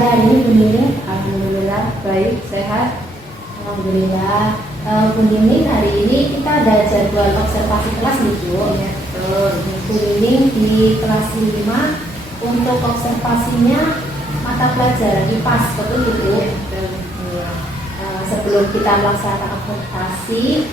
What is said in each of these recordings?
sore hari ini Bu Nining? Alhamdulillah baik, sehat. Alhamdulillah. Bu Nining, hari ini kita ada jadwal observasi kelas nih Bu. Iya, betul. Bu Nining di kelas 5 untuk observasinya mata pelajaran IPAS, betul gitu? Iya, betul. Sebelum kita melaksanakan observasi,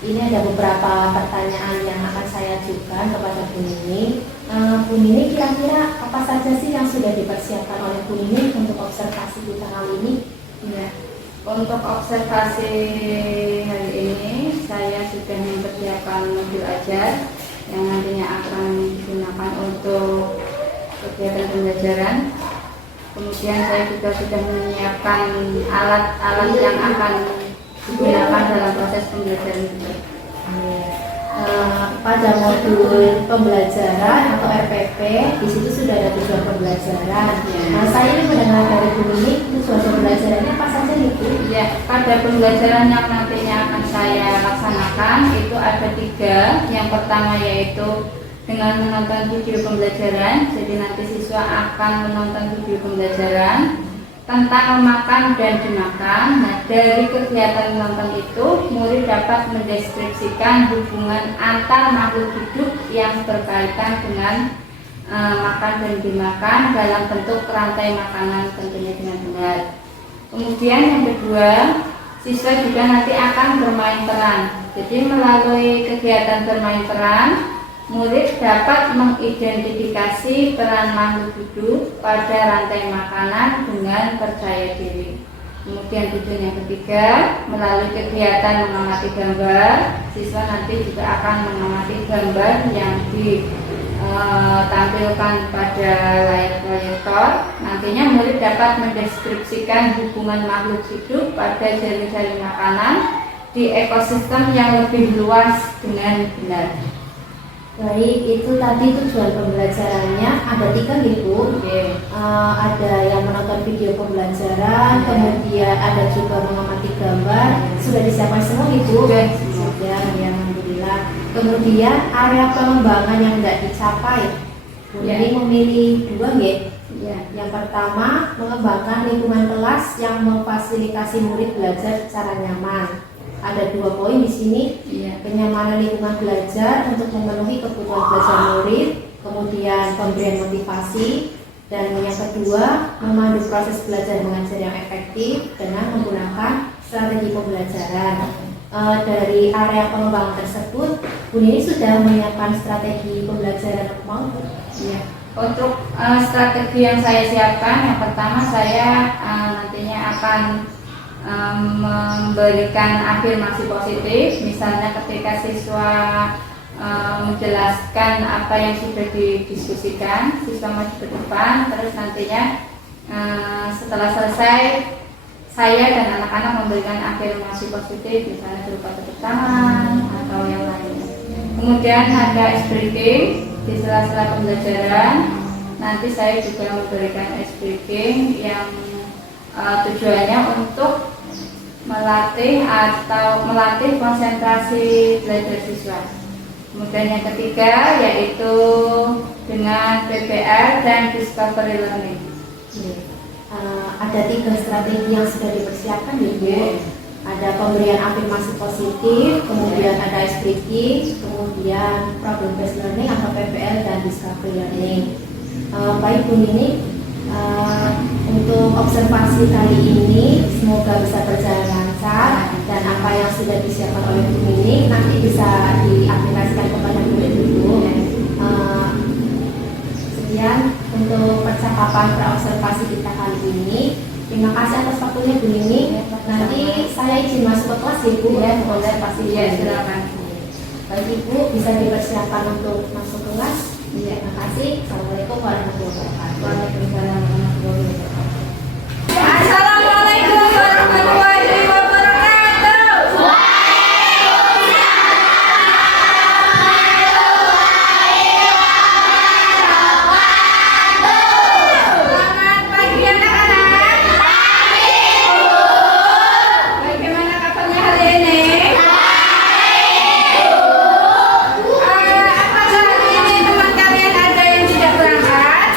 ini ada beberapa pertanyaan yang akan saya ajukan kepada Bu Nining. Bu Nining, kira-kira apa saja sih yang sudah dipersiapkan oleh Bu Nining untuk observasi kita kali ini? Iya. Untuk observasi hari ini, saya sudah mempersiapkan modul ajar yang nantinya akan digunakan untuk kegiatan pembelajaran. Kemudian saya juga sudah menyiapkan alat-alat yang akan digunakan dalam proses pembelajaran itu. Pada modul pembelajaran atau RPP, di situ sudah ada tujuan pembelajaran. Ya. Nah, saya ini mendengar dari Bu Nining, tujuan pembelajarannya apa saja nih Bu? Ya, pada pembelajaran yang nantinya akan saya laksanakan itu ada 3. Yang pertama yaitu dengan menonton video pembelajaran. Jadi nanti siswa akan menonton video pembelajaran tentang memakan dan dimakan. Nah, dari kegiatan menonton itu, murid dapat mendeskripsikan hubungan antar makhluk hidup yang berkaitan dengan makan dan dimakan dalam bentuk rantai makanan tentunya dengan benar. Kemudian yang kedua, siswa juga nanti akan bermain peran. Jadi melalui kegiatan bermain peran, murid dapat mengidentifikasi peran makhluk hidup pada rantai makanan dengan percaya diri. Kemudian tujuan yang ketiga, melalui kegiatan mengamati gambar, siswa nanti juga akan mengamati gambar yang ditampilkan pada layar proyektor. Nantinya murid dapat mendeskripsikan hubungan makhluk hidup pada jaring-jaring makanan di ekosistem yang lebih luas dengan benar. Baik, itu tadi tujuan pembelajarannya ada 3 nih Bu. Ada yang menonton video pembelajaran, kemudian ada juga mengamati gambar. Sudah disiapkan semua nih Bu? Sudah. Ya, alhamdulillah. Kemudian area pengembangan yang tidak dicapai, Bu Nining memilih 2 ya. Yang pertama, mengembangkan lingkungan kelas yang memfasilitasi murid belajar secara nyaman. Ada 2 poin di sini. Kenyamanan lingkungan belajar untuk memenuhi kebutuhan belajar murid, kemudian pemberian motivasi, dan yang kedua, memandu proses belajar mengajar yang efektif dengan menggunakan strategi pembelajaran. Dari area pengembangan tersebut, Bu Nining sudah menyiapkan strategi pembelajaran atau mau? Iya. Untuk strategi yang saya siapkan, yang pertama saya nantinya akan memberikan afirmasi positif. Misalnya ketika siswa menjelaskan apa yang sudah didiskusikan, siswa maju ke depan, terus nantinya setelah selesai saya dan anak-anak memberikan afirmasi positif, misalnya berupa tepuk tangan atau yang lainnya. Kemudian ada ice breaking di sela-sela pembelajaran. Nanti saya juga memberikan ice breaking yang tujuannya untuk melatih konsentrasi belajar siswa. Kemudian yang ketiga yaitu dengan PBL dan discovery learning. Ada 3 strategi yang sudah dipersiapkan ya Bu. Ada pemberian afirmasi positif, kemudian ada ice breaking, kemudian problem based learning atau PBL dan discovery learning. Baik Bu Nining, untuk observasi kali ini semoga bisa berjalan lancar dan apa yang sudah disiapkan oleh Bu Nining nanti bisa diaplikasikan kepada murid dulu. Sekian untuk percakapan praobservasi kita kali ini. Terima kasih atas waktunya Bu Nining. Nanti saya izin masuk ke kelas ya Bu. Ya, boleh pasti ya, silakan. Baik Ibu, bisa dipersiapkan untuk masuk kelas. Terima kasih. Assalamualaikum warahmatullahi wabarakatuh. Waalaikumsalam warahmatullahi wabarakatuh. Assalamualaikum warahmatullahi wabarakatuh. Selamat pagi anak-anak. Bagaimana kabarnya hari ini? Apakah hari ini teman kalian ada yang tidak berangkat?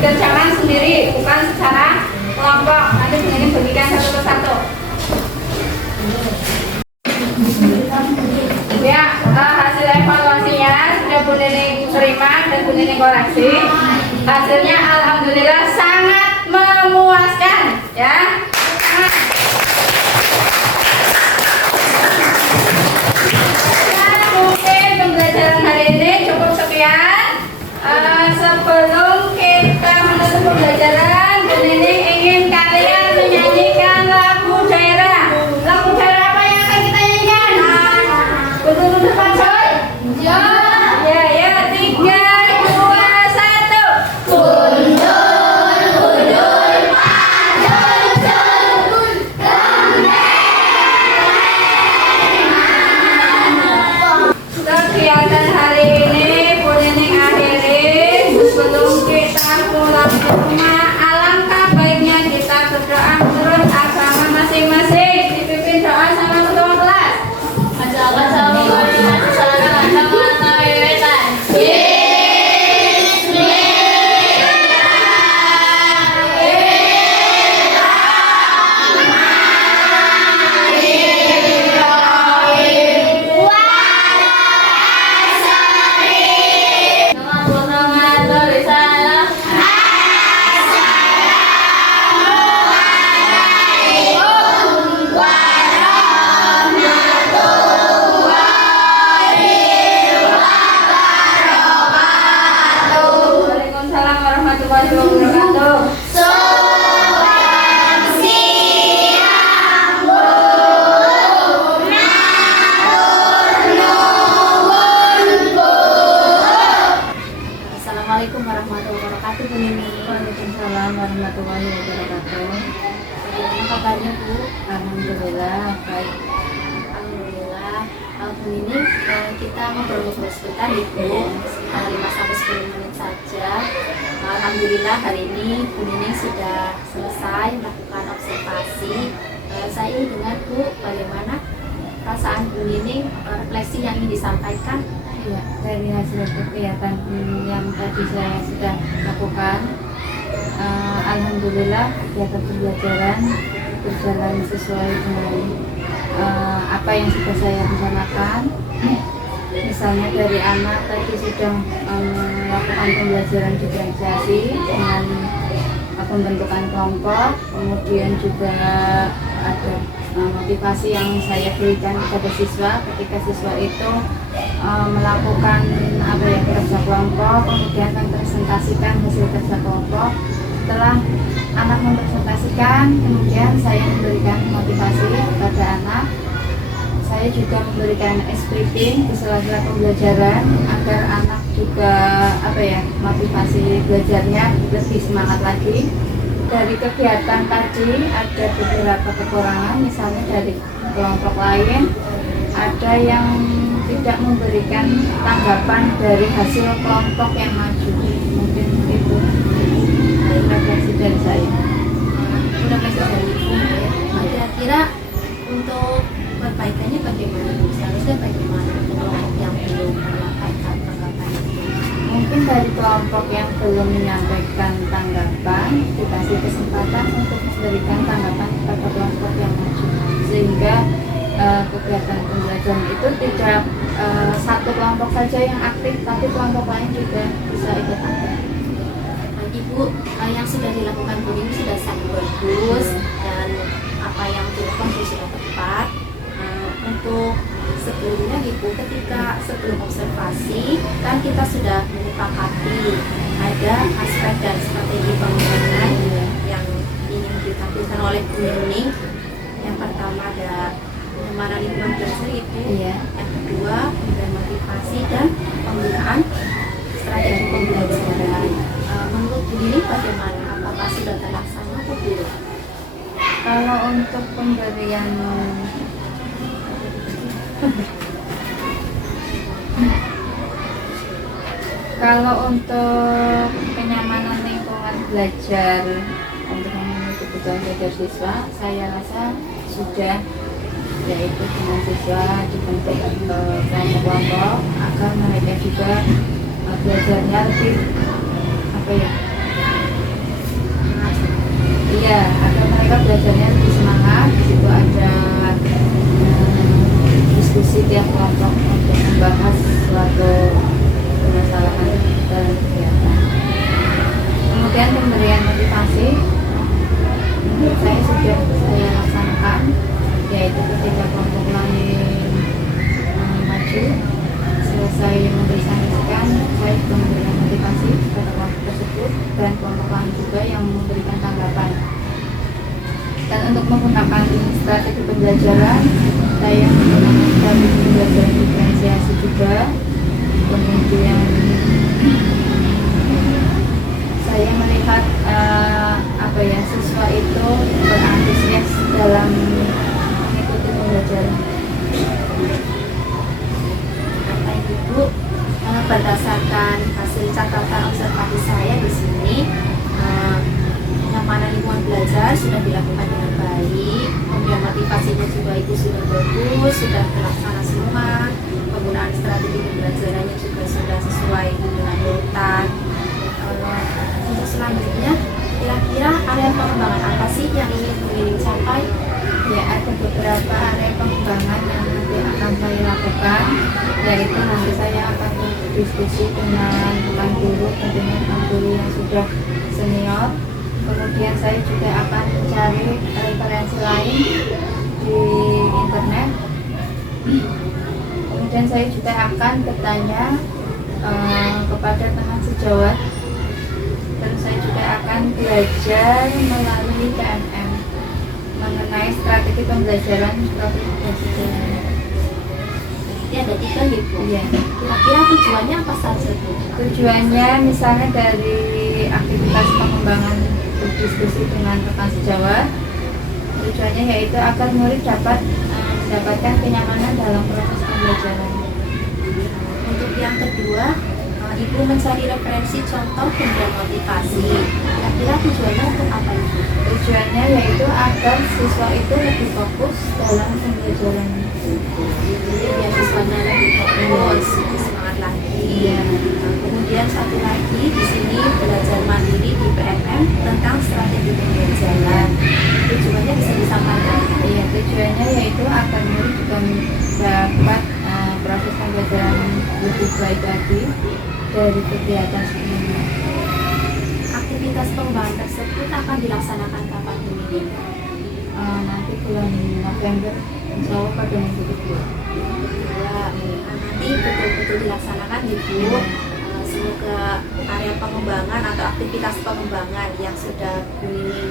dikerjakan sendiri, bukan secara kelompok. Nanti Bu Nining bagikan satu persatu. Ya, hasil evaluasinya sudah Bu Nining terima dan Bu Nining koreksi. Hasilnya alhamdulillah sangat memuaskan, ya. Dan mungkin pembelajaran hari ini cukup sekian. Sebelum kita menutup pembelajaran, Bu Nining ingin kalian menyanyikan lagu daerah. Lagu daerah apa yang akan kita nyanyikan? Kudu depan coy. Ya, ya, ya. 3, 2, 1. Kundur, kundur, panjul, jul, kegiatan hari ini Bu Nining akhiri. Sebelum kita pulang ke rumah, alangkah baiknya kita berdoa menurut agama masing-masing. Dipimpin doa sama ketua kelas. Waalaikumsalam warahmatullahi wabarakatuh. Assalamualaikum warahmatullahi wabarakatuh, Bu Nining. Waalaikumsalam warahmatullahi wabarakatuh. Bagaimana kabarnya, Bu? Alhamdulillah baik. Alhamdulillah. Bu Nining, kita ngobrol-ngobrol sebentar nih, Bu. 5-10 menit saja. Alhamdulillah hari ini Bu Nining sudah selesai melakukan observasi. Saya ingin dengar, Bu, bagaimana perasaan Bu Nining, refleksi yang ingin disampaikan. Ya, dari hasil kegiatan yang tadi saya sudah lakukan, alhamdulillah kegiatan pembelajaran berjalan sesuai dengan apa yang sudah saya rencanakan. Misalnya dari anak tadi sudah melakukan pembelajaran diferensiasi dengan pembentukan kelompok, kemudian juga ada motivasi yang saya berikan kepada siswa ketika siswa itu melakukan kerja kelompok, kemudian mempresentasikan hasil kerja kelompok. Setelah anak mempresentasikan, kemudian saya memberikan motivasi kepada anak. Saya juga memberikan briefing di sela-sela pembelajaran agar anak juga motivasi belajarnya lebih semangat lagi. Dari kegiatan tadi ada beberapa kekurangan, misalnya dari kelompok lain ada yang tidak memberikan tanggapan dari hasil kelompok yang maju. Mungkin itu refleksi dari saya. Refleksi dari Ibu, ya. Kira-kira untuk perbaikannya bagaimana? Seharusnya bagaimana untuk kelompok yang belum menyampaikan tanggapan? Mungkin dari kelompok yang belum menyampaikan tanggapan dikasih kesempatan untuk memberikan tanggapan kepada kelompok yang maju, sehingga kegiatan pembelajaran itu tidak satu kelompok saja yang aktif, tapi kelompok lain juga bisa ikut aktif. Ibu, yang sudah dilakukan Bu Nining sudah sangat bagus dan apa yang dilakukan sudah tepat. Untuk sebelumnya Ibu, ketika sebelum observasi kan kita sudah menyepakati ada aspek dan strategi pembangunan yang ingin ditampilkan oleh Bu Nining. Yang pertama ada penyemaran lingkungan belajar itu, yang kedua pemberian motivasi dan penggunaan strategi pembelajaran. Menurut Bu Nining bagaimana? Apakah sudah terlaksana atau belum? Kalau untuk pemberian kalau untuk kenyamanan lingkungan belajar untuk memenuhi kebutuhan belajar siswa, saya rasa sudah, yaitu dengan siswa dibentuk kelompok-kelompok agar mereka juga belajarnya lebih kawan-kawan juga yang memberikan tanggapan. Dan untuk menggunakan strategi pembelajaran, saya menggunakan strategi pembelajaran diferensiasi juga. Kemudian saya melihat siswa itu berantusias dalam mengikuti pembelajaran. Bapak Ibu, berdasarkan hasil catatan observasi saya di sini, penyamanan lingkungan belajar sudah dilakukan dengan baik, kemudian motivasinya juga itu sudah bagus, sudah terlaksana semua, penggunaan strategi pembelajarannya juga sudah sesuai dengan urutan. Untuk selanjutnya, kira-kira area pengembangan apa sih yang ingin pemilih capai? Ya, ada beberapa area pengembangan yang nanti akan saya lakukan, yaitu nanti saya akan berdiskusi dengan rekan guru, tentunya rekan guru yang sudah senior. Kemudian saya juga akan mencari referensi lain di internet. Kemudian saya juga akan bertanya kepada teman sejawat. Terus saya juga akan belajar melalui KMM mengenai strategi pembelajaran proses pembelajaran. Jadi ada 3 gitu. Iya. Kira-kira tujuannya apa saja Bu? Tujuannya misalnya dari aktivitas pengembangan berdiskusi dengan rekan sejawat. Tujuannya yaitu agar murid dapat mendapatkan kenyamanan dalam proses pembelajaran. Untuk yang kedua, Ibu mencari referensi contoh dan motivasi. Kira-kira tujuannya untuk apa Ibu? Tujuannya yaitu agar siswa itu lebih fokus dalam pembelajaran. Jadi biar siswanya lebih fokus, lebih semangat lagi. Iya. Nah, kemudian satu lagi di sini belajar mandiri di PMM tentang strategi pembelajaran. Tujuannya bisa disampaikan. Iya, tujuannya yaitu agar murid juga dapat proses pembelajaran lebih baik lagi dari kegiatan sebelumnya. Aktivitas pengembangan tersebut akan dilaksanakan kapan ini? Nanti bulan November, insya Allah pada minggu kedua. Nanti betul-betul dilaksanakan Ibu. Semoga area pengembangan atau aktivitas pengembangan yang sudah Bu Nining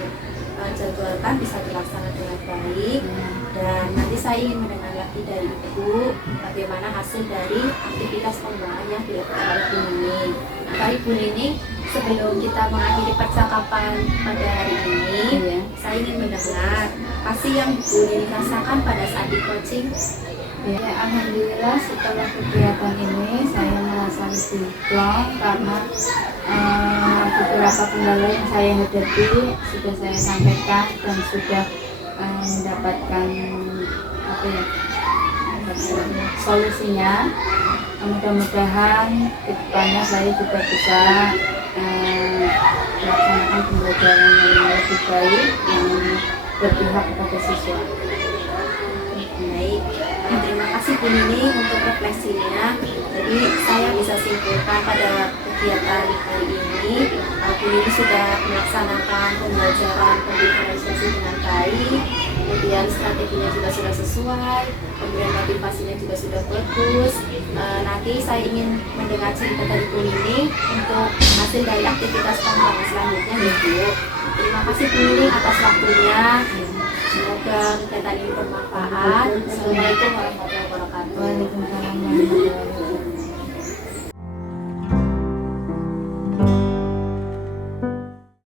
jadwalkan bisa dilaksanakan dengan baik. Dan nanti saya ingin mendengar lagi dari Ibu bagaimana hasil dari aktivitas pengembangan yang dilakukan oleh Bu Nining. Baik Bu Nining, sebelum kita mengakhiri percakapan pada hari ini, saya ingin mendengar apa sih yang Bu Nining rasakan pada saat di coaching. Ya, alhamdulillah setelah kegiatan ini saya merasa lebih plong karena beberapa kendala yang saya hadapi sudah saya sampaikan dan sudah mendapatkan solusinya. Mudah-mudahan kedepannya saya juga bisa melaksanakan pembelajaran yang lebih baik yang berpihak kepada siswa. Baik, terima kasih Bu Nining untuk refleksinya. Jadi saya bisa simpulkan pada kegiatan hari ini, Bu Nining sudah melaksanakan pembelajaran pendiferensiasi dengan baik, kemudian strateginya juga sudah sesuai, kemudian motivasinya juga sudah bagus. Nanti saya ingin mendengar cerita dari Bu Nining untuk hasil dari aktivitas pengembangan selanjutnya ya Bu. Terima kasih Bu Nining atas waktunya. Semoga kegiatan ini bermanfaat. Assalamualaikum warahmatullahi wabarakatuh. Waalaikumsalam warahmatullahi wabarakatuh.